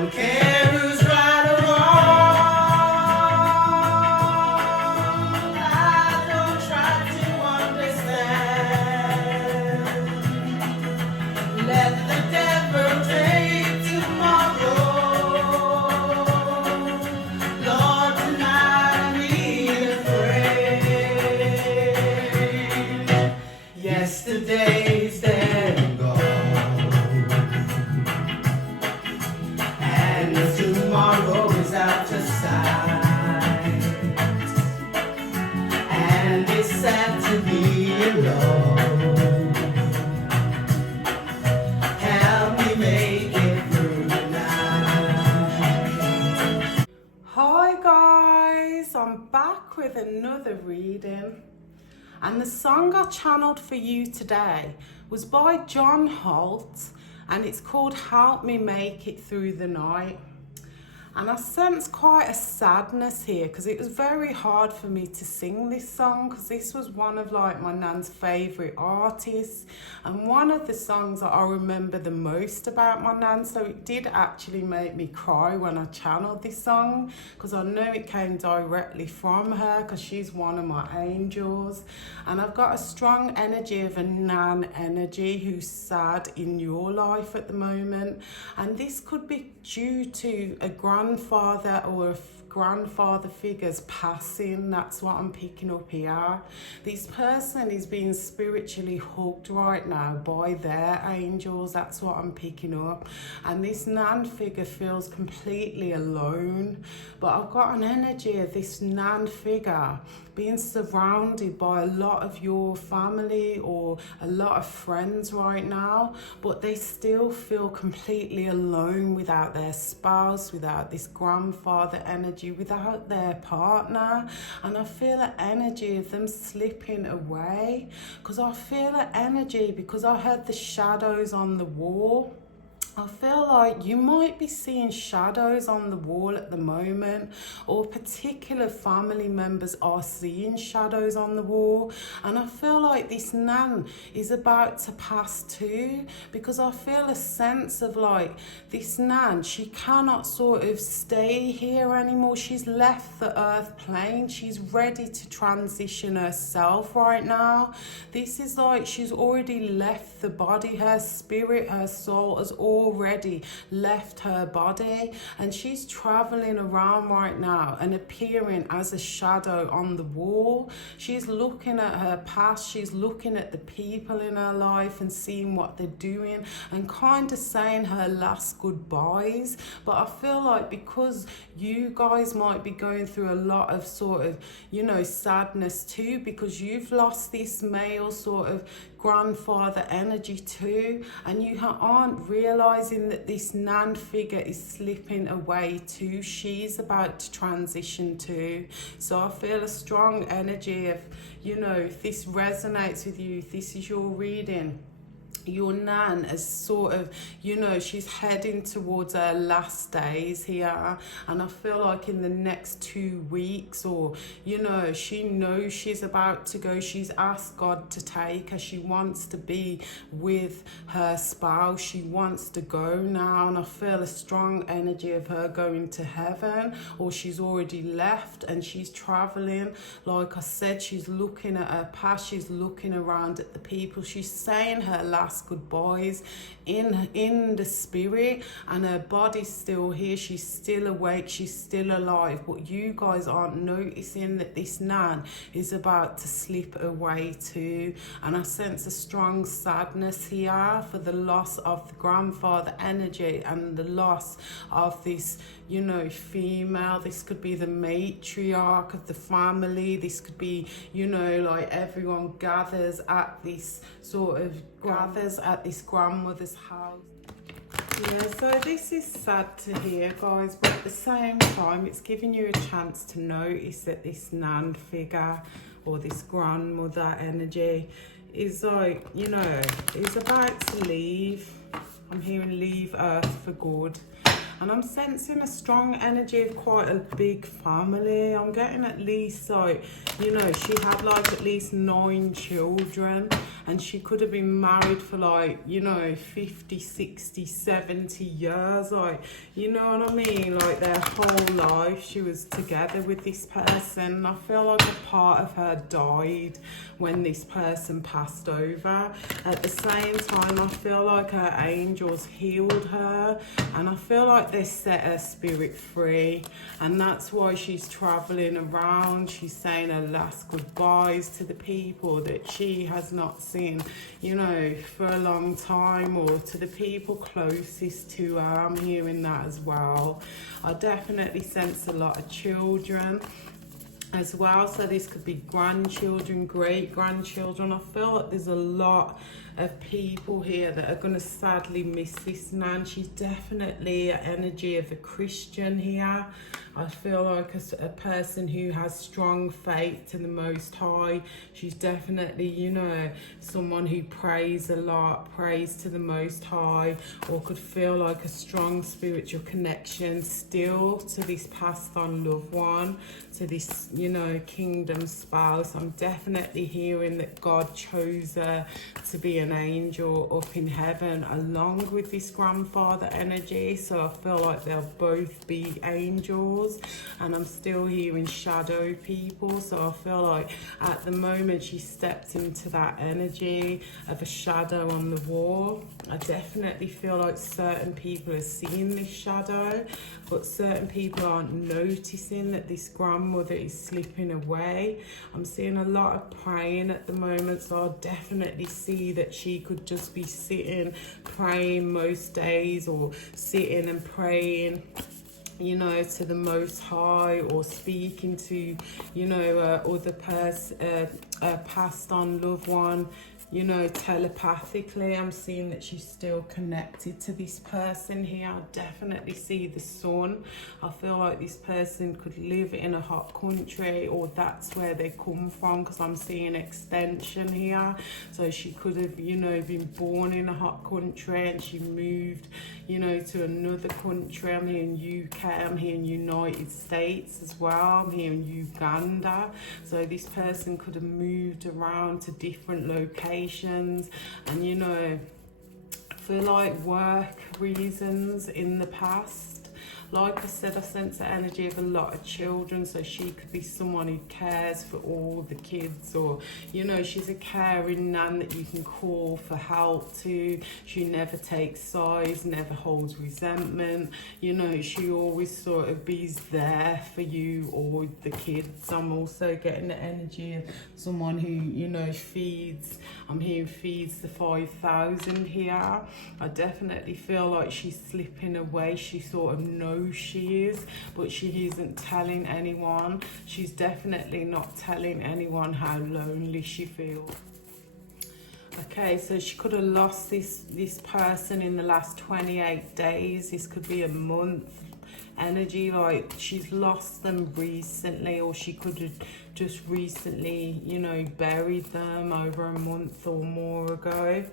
don't care who's right or wrong. I don't try to understand. Let the devil take tomorrow. Lord, tonight I need a friend. Yesterday's dead and gone, and tomorrow is out of sight. And it's sad to be alone. Help me make it through the night. Hi guys, I'm back with another reading, and the song I channeled for you today was by John Holt, and it's called Help Me Make It Through the Night. And I sense quite a sadness here because it was very hard for me to sing this song, because this was one of like my nan's favourite artists and one of the songs that I remember the most about my nan. So it did actually make me cry when I channeled this song, because I know it came directly from her, because she's one of my angels. And I've got a strong energy of a nan energy who's sad in your life at the moment, and this could be due to a grandfather or a grandfather figures passing. That's what I'm picking up here. This person is being spiritually hugged right now by their angels. That's what I'm picking up. And this nan figure feels completely alone, but I've got an energy of this nan figure being surrounded by a lot of your family or a lot of friends right now, but they still feel completely alone without their spouse, without this grandfather energy, without their partner. And I feel an energy of them slipping away, because I feel an energy, because I heard the shadows on the wall. I feel like you might be seeing shadows on the wall at the moment, or particular family members are seeing shadows on the wall. And I feel like this nan is about to pass too, because I feel a sense of like this nan, she cannot sort of stay here anymore. She's left the earth plane. She's ready to transition herself right now. This is like she's already left the body. Her spirit, her soul has already left her body, and she's traveling around right now and appearing as a shadow on the wall. She's looking at her past, she's looking at the people in her life and seeing what they're doing and kind of saying her last goodbyes. But I feel like because you guys might be going through a lot of sort of, you know, sadness too, because you've lost this male sort of grandfather energy too, and you aren't realizing that this nan figure is slipping away too. She's about to transition too. So I feel a strong energy of, you know, if this resonates with you, if this is your reading, your nan is sort of, you know, she's heading towards her last days here, and I feel like in the next 2 weeks, or, you know, she knows she's about to go. She's asked God to take her. She wants to be with her spouse. She wants to go now, and I feel a strong energy of her going to heaven, or she's already left and she's traveling. Like I said, she's looking at her past, she's looking around at the people, she's saying her last goodbyes in the spirit, and her body's still here. She's still awake, she's still alive, but you guys aren't noticing that this nan is about to slip away too. And I sense a strong sadness here for the loss of the grandfather energy and the loss of this, you know, female. This could be the matriarch of the family. This could be, you know, like everyone gathers at this grandmother's house. Yeah, so this is sad to hear, guys, but at the same time, it's giving you a chance to notice that this nan figure or this grandmother energy is like, you know, is about to leave. I'm hearing leave Earth for good. And I'm sensing a strong energy of quite a big family. I'm getting at least like, you know, she had like at least 9 children, and she could have been married for like, you know, 50, 60, 70 years. Like, you know what I mean? Like their whole life she was together with this person. I feel like a part of her died when this person passed over. At the same time, I feel like her angels healed her, and I feel like they set her spirit free, and that's why she's traveling around. She's saying her last goodbyes to the people that she has not seen, you know, for a long time, or to the people closest to her. I'm hearing that as well. I definitely sense a lot of children as well, so this could be grandchildren, great grandchildren. I feel like there's a lot of people here that are going to sadly miss this nan. She's definitely an energy of a Christian here. I feel like a person who has strong faith to the Most High. She's definitely, you know, someone who prays a lot, prays to the Most High, or could feel like a strong spiritual connection still to this passed on loved one, to this, you know, kingdom spouse. I'm definitely hearing that God chose her to be an angel up in heaven along with this grandfather energy. So I feel like they'll both be angels. And I'm still hearing shadow people. So I feel like at the moment she stepped into that energy of a shadow on the wall. I definitely feel like certain people are seeing this shadow, but certain people aren't noticing that this grandmother is slipping away. I'm seeing a lot of praying at the moment, so I'll definitely see that she could just be sitting praying most days, or sitting and praying, you know, to the Most High, or speaking to, you know, other passed on loved one, you know, telepathically. I'm seeing that she's still connected to this person here. I definitely see the sun. I feel like this person could live in a hot country, or that's where they come from, because I'm seeing extension here. So she could have, you know, been born in a hot country and she moved, you know, to another country. I'm hearing UK, I'm hearing United States as well, I'm hearing Uganda. So this person could have moved around to different locations, and, you know, for like work reasons in the past. Like I said, I sense the energy of a lot of children, so she could be someone who cares for all the kids, or, you know, she's a caring nan that you can call for help to. She never takes sides, never holds resentment. You know, she always sort of be there for you or the kids. I'm also getting the energy of someone who, you know, feeds. I'm hearing feeds the 5,000 here. I definitely feel like she's slipping away. She sort of knows she is, but she isn't telling anyone. She's definitely not telling anyone how lonely she feels. Okay, so she could have lost this person in the last 28 days. This could be a month energy, like she's lost them recently, or she could have just recently, you know, buried them over a month or more ago.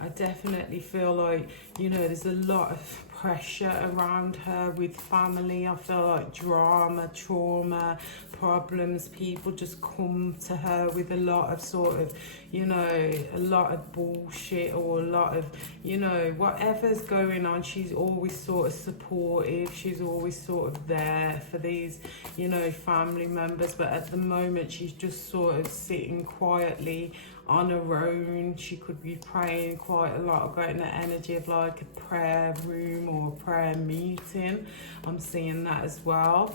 I definitely feel like, you know, there's a lot of pressure around her with family. I feel like drama, trauma, problems, people just come to her with a lot of sort of, you know, a lot of bullshit, or a lot of, you know, whatever's going on. She's always sort of supportive. She's always sort of there for these, you know, family members. But at the moment, she's just sort of sitting quietly on her own. She could be praying quite a lot, getting the energy of like a prayer room or a prayer meeting. I'm seeing that as well.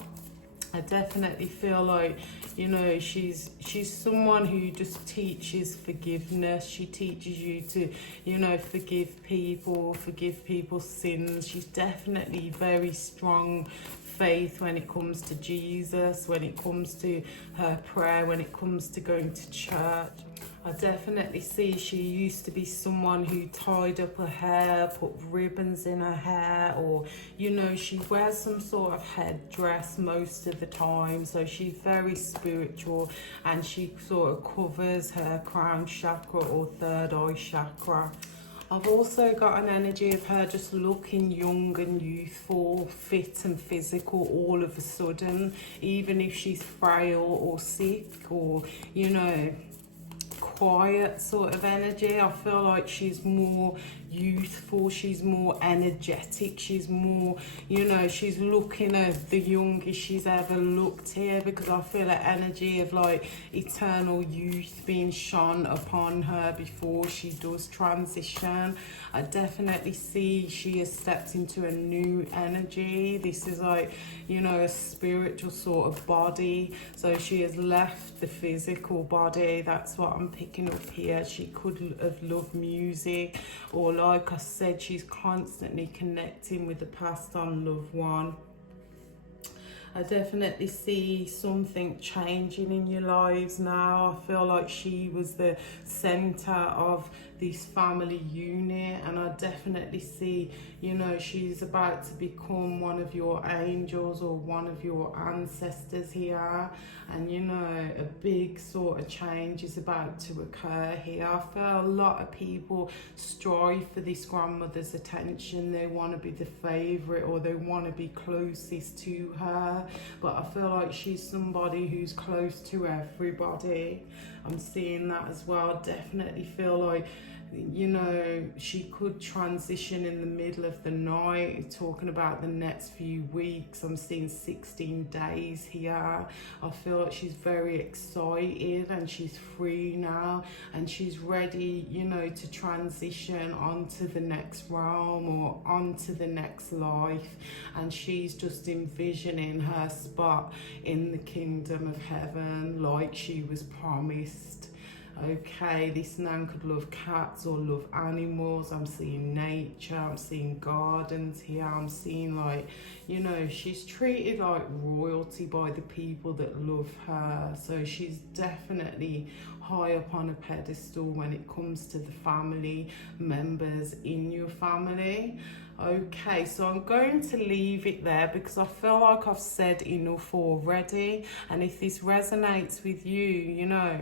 I definitely feel like, you know, she's someone who just teaches forgiveness. She teaches you to, you know, forgive people's sins. She's definitely very strong faith when it comes to Jesus, when it comes to her prayer, when it comes to going to church. I definitely see she used to be someone who tied up her hair, put ribbons in her hair, or, you know, she wears some sort of headdress most of the time. So she's very spiritual, and she sort of covers her crown chakra or third eye chakra. I've also got an energy of her just looking young and youthful, fit and physical all of a sudden, even if she's frail or sick or, you know, quiet sort of energy. I feel like she's more youthful, she's more energetic, she's more, you know, she's looking at the youngest she's ever looked here, because I feel an energy of like eternal youth being shone upon her before she does transition. I definitely see she has stepped into a new energy. This is like, you know, a spiritual sort of body. So she has left the physical body. That's what I'm picking up here. She could have loved music, or like I said, she's constantly connecting with the passed on loved one. I definitely see something changing in your lives now. I feel like she was the center of this family unit, and I definitely see, you know, she's about to become one of your angels or one of your ancestors here. And, you know, a big sort of change is about to occur here. I feel a lot of people strive for this grandmother's attention. They want to be the favorite, or they want to be closest to her. But I feel like she's somebody who's close to everybody. I'm seeing that as well. Definitely feel like, you know, she could transition in the middle of the night. Talking about the next few weeks, I'm seeing 16 days here. I feel like she's very excited and she's free now, and she's ready, you know, to transition onto the next realm or onto the next life. And she's just envisioning her spot in the kingdom of heaven like she was promised. Okay, this nan could love cats or love animals. I'm seeing nature, I'm seeing gardens here, I'm seeing like, you know, she's treated like royalty by the people that love her. So she's definitely high up on a pedestal when it comes to the family members in your family. Okay, so I'm going to leave it there because I feel like I've said enough already. And if this resonates with you, you know,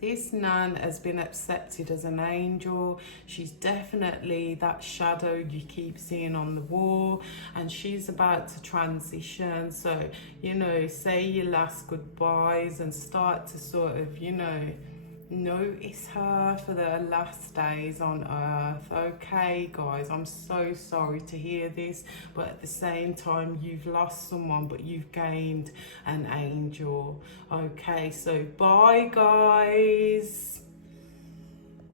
this nan has been accepted as an angel. She's definitely that shadow you keep seeing on the wall, and she's about to transition. So, you know, say your last goodbyes and start to sort of, you know, notice her for the last days on earth. Okay guys, I'm so sorry to hear this, but at the same time, you've lost someone but you've gained an angel. Okay, so bye guys.